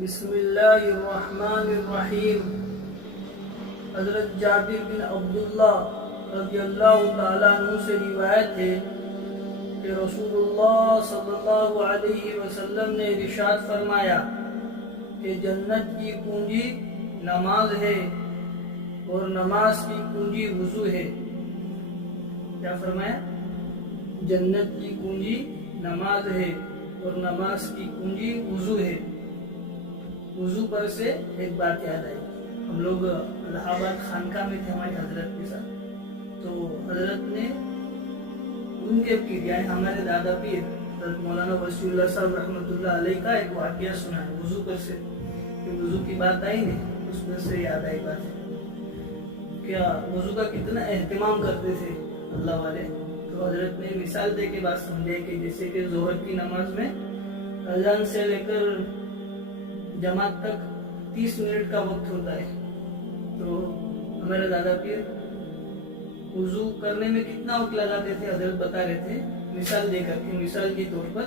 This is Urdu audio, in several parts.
بسم اللہ الرحمن الرحیم۔ حضرت جابر بن عبداللہ رضی اللہ تعالیٰ عنہ سے روایت ہے کہ رسول اللہ صلی اللہ علیہ وسلم نے ارشاد فرمایا کہ جنت کی کنجی نماز ہے اور نماز کی کنجی وضو ہے۔ کیا فرمایا؟ جنت کی کنجی نماز ہے اور نماز کی کنجی وضو ہے۔ وضو پر سے ایک بات یاد آئی، ہم لوگ الہ آباد خانقاہ میں تھے ہماری حضرت کے ساتھ، تو حضرت نے ان کے پیر یعنی ہمارے دادا پیر حضرت مولانا وسیع اللہ صاحب رحمۃ اللہ علیہ کا ایک واقعہ سنا ہے وضو پر سے، کہ وضو کی بات آئی نہیں، اس میں سے یاد آئی بات ہے کیا وضو کا کتنا اہتمام کرتے تھے اللہ والے۔ تو حضرت نے مثال دے کے بات سمجھے کہ جیسے کہ ظہر کی نماز میں اذان سے لے کر جماعت تک 30 منٹ کا وقت ہوتا ہے، تو ہمارے دادا پیر وضو کرنے میں کتنا وقت لگاتے تھے حضرت بتا رہے تھے مثال دے کر، کہ مثال کے طور پر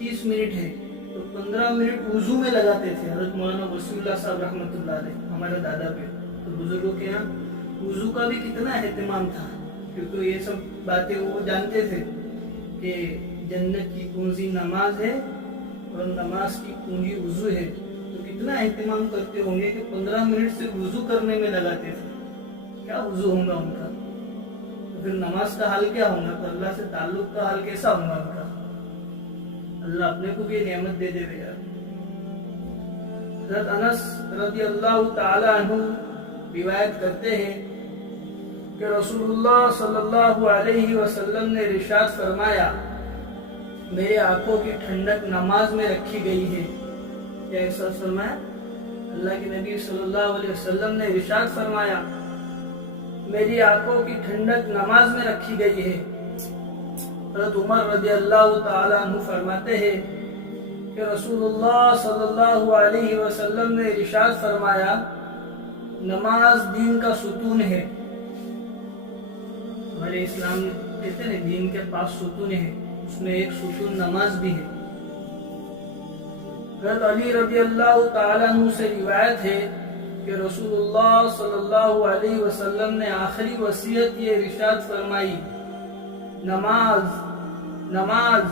30 منٹ ہے تو 15 منٹ وضو میں لگاتے تھے حضرت مولانا وسیع اللہ صاحب رحمۃ اللہ علیہ ہمارے دادا پیر۔ تو بزرگوں کے یہاں وضو کا بھی کتنا اہتمام تھا، کیونکہ یہ سب باتیں وہ جانتے تھے کہ جنت کی کنجی نماز ہے اور نماز کی کنجی وضو ہے، تو کتنا اہتمام کرتے ہوں گے کہ 15 منٹ سے وضو کرنے میں لگاتے تھے۔ کیا وضو ہوگا ان کا، تو پھر نماز کا حال کیا ہوگا، تو اللہ سے تعلق کا حال کیسا ہوگا ان کا۔ اللہ اپنے کو بھی نعمت دے دے یار۔ حضرت انس رضی اللہ تعالی عنہ روایت کرتے ہیں کہ رسول اللہ صلی اللہ علیہ وسلم نے ارشاد فرمایا میری آنکھوں کی ٹھنڈک نماز میں رکھی گئی ہے۔ کیا ارشاد فرمایا؟ اللہ کے نبی صلی اللہ علیہ وسلم نے ارشاد فرمایا میری آنکھوں کی ٹھنڈک نماز میں رکھی گئی ہے۔ حضرت عمر رضی اللہ تعالی عنہ فرماتے ہیں کہ رسول اللہ صلی اللہ علیہ وسلم نے ارشاد فرمایا نماز دین کا ستون ہے۔ ہمارے اسلام میں کہتے ہیں دین کے 5 ستون ہیں، اس میں ایک ستون نماز بھی ہے۔ حضرت علی رضی اللہ تعالیٰ عنہ سے روایت ہے کہ رسول اللہ صلی اللہ علیہ وسلم نے آخری وصیت یہ ارشاد فرمائی نماز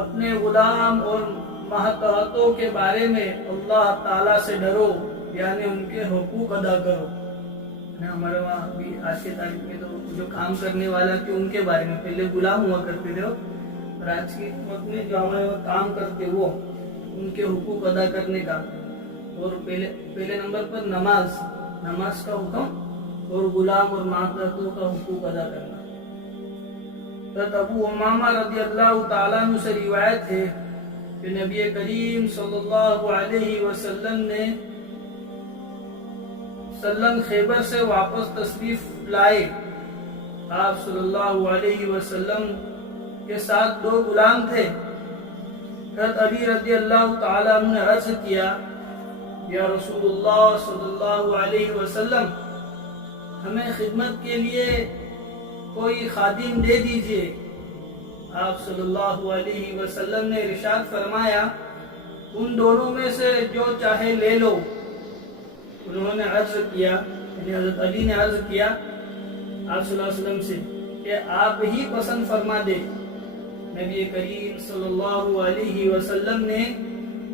اپنے غلام اور ماتحتوں کے بارے میں اللہ تعالیٰ سے ڈرو، یعنی ان کے حقوق ادا کرو۔ ہمارے وہاں بھی آج کے تاریخ میں تو جو کام کرنے والا تھے ان کے بارے میں، پہلے غلام ہوا کرتے تھے اور آج کے وقت میں جو ہمارے وہاں کام کرتے وہ ان کے حقوق ادا کرنے کا، اور پہلے نمبر پر نماز کا حکم اور غلام اور ماتحتوں کا حقوق ادا کرنا۔ حضرت ابو امامہ رضی اللہ تعالیٰ عنہ سے روایت ہے کہ نبی کریم صلی اللہ علیہ وسلم نے خیبر سے واپس تشریف لائے۔ آپ صلی اللہ علیہ وسلم کے ساتھ 2 غلام تھے۔ حضرت علی رضی اللہ تعالیٰ عنہ نے عرض کیا یا رسول اللہ صلی اللہ علیہ وسلم ہمیں خدمت کے لیے کوئی خادم دے دیجئے۔ آپ صلی اللہ علیہ وسلم نے ارشاد فرمایا ان دونوں میں سے جو چاہے لے لو۔ انہوں نے عرض کیا، یعنی حضرت علی نے عرض کیا آپ صلی اللہ علیہ وسلم سے کہ آپ ہی پسند فرما دے۔ نبی کریم صلی اللہ علیہ وسلم نے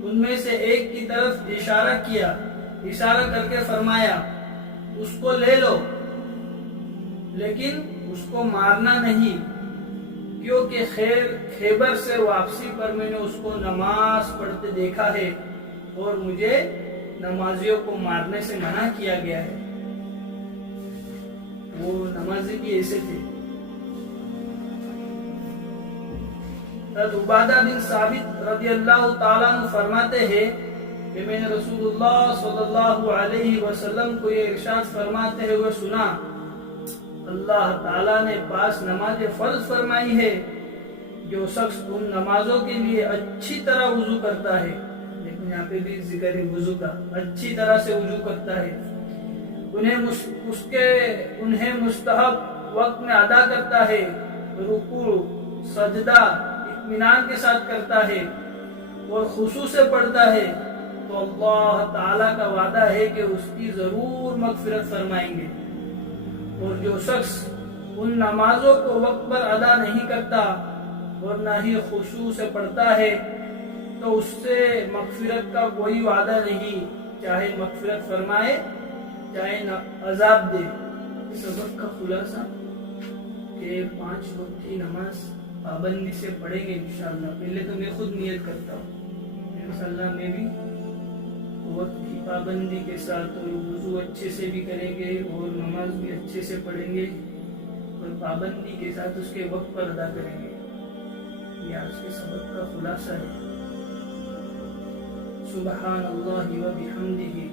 ان میں سے ایک کی طرف اشارہ کیا، اشارہ کر کے فرمایا اس کو لے لو، لیکن اس کو مارنا نہیں، کیونکہ خیبر سے واپسی پر میں نے اس کو نماز پڑھتے دیکھا ہے اور مجھے نمازیوں کو مارنے سے منع کیا گیا ہے۔ وہ نمازی بھی ایسے تھے۔ حضرت عبادہ بن ثابت رضی اللہ تعالیٰ عنہ فرماتے ہیں کہ میں نے رسول اللہ صلی اللہ علیہ وسلم کو یہ ارشاد فرماتے ہوئے سنا اللہ تعالیٰ نے 5 نمازیں فرض فرمائی ہے، جو شخص ان نمازوں کے لیے اچھی طرح وضو کرتا ہے، لیکن یہاں پہ بھی ذکر ہے وضو کا، اچھی طرح سے وضو کرتا ہے، انہیں مستحب وقت میں ادا کرتا ہے، رکوع سجدہ اطمینان کے ساتھ کرتا ہے اور خشوع سے پڑھتا ہے، تو اللہ تعالیٰ کا وعدہ ہے کہ اس کی ضرور مغفرت فرمائیں گے. اور جو شخص ان نمازوں کو وقت پر ادا نہیں کرتا اور نہ ہی خشوع سے پڑھتا ہے تو اس سے مغفرت کا کوئی وعدہ نہیں، چاہے مغفرت فرمائے چاہے عذاب دے. سبق کا خلاصہ کہ 5 وقت کی نماز پابندی سے پڑھیں گے انشاءاللہ. پہلے تو میں خود نیت کرتا ہوں انشاءاللہ میں بھی وقت کی پابندی کے ساتھ وضو اچھے سے بھی کریں گے اور نماز بھی اچھے سے پڑھیں گے اور پابندی کے ساتھ اس کے وقت پر ادا کریں گے. یہ آج کے سبق کا خلاصہ ہے. سبحان اللہ و بحمدہ،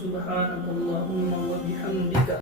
سبحانک اللہم و بحمدک.